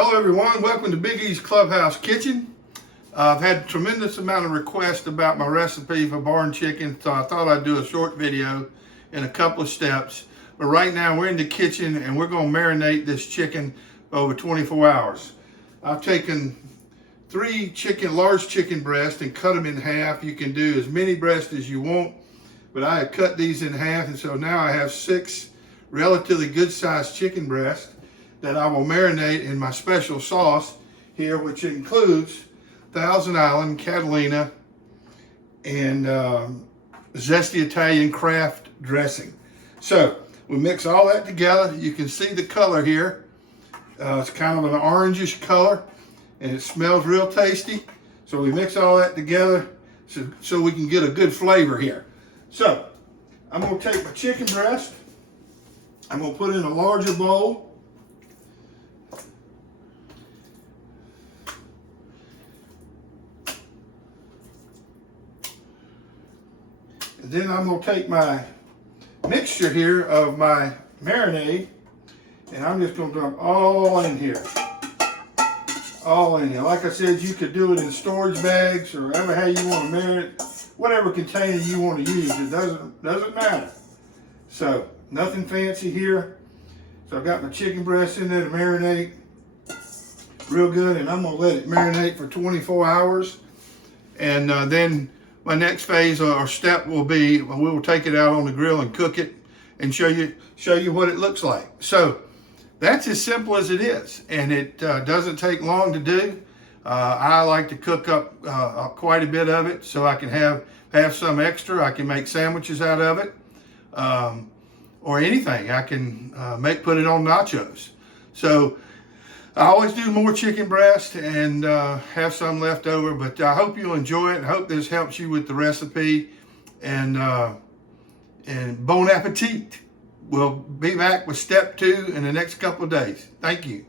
Hello everyone, welcome to Big E's Clubhouse Kitchen. I've had a tremendous amount of requests about my recipe for barn chicken, so I thought I'd do a short video in a couple of steps. But right now we're in the kitchen and we're going to marinate this chicken over 24 hours. I've taken 3 large chicken breasts and cut them in half. You can do as many breasts as you want, but I have cut these in half, and so now I have 6 relatively good sized chicken breasts that I will marinate in my special sauce here, which includes Thousand Island, Catalina, and zesty Italian craft dressing. So we mix all that together. You can see the color here. It's kind of an orangish color and it smells real tasty. So we mix all that together so we can get a good flavor here. So I'm going to take my chicken breast. I'm going to put it in a larger bowl. And then I'm going to take my mixture here of my marinade, and I'm just going to dump all in here. All in here. Like I said, you could do it in storage bags or however how you want to marinate, whatever container you want to use. It doesn't matter. So nothing fancy here. So I've got my chicken breast in there to marinate real good, and I'm going to let it marinate for 24 hours. And then my next phase or step will be we will take it out on the grill and cook it and show you what it looks like. So that's as simple as it is, and it doesn't take long to do. I like to cook up quite a bit of it so I can have some extra. I can make sandwiches out of it, or anything. I can put it on nachos. So I always do more chicken breast and have some left over, but I hope you'll enjoy it. I hope this helps you with the recipe, and bon appetit. We'll be back with step 2 in the next couple of days. Thank you.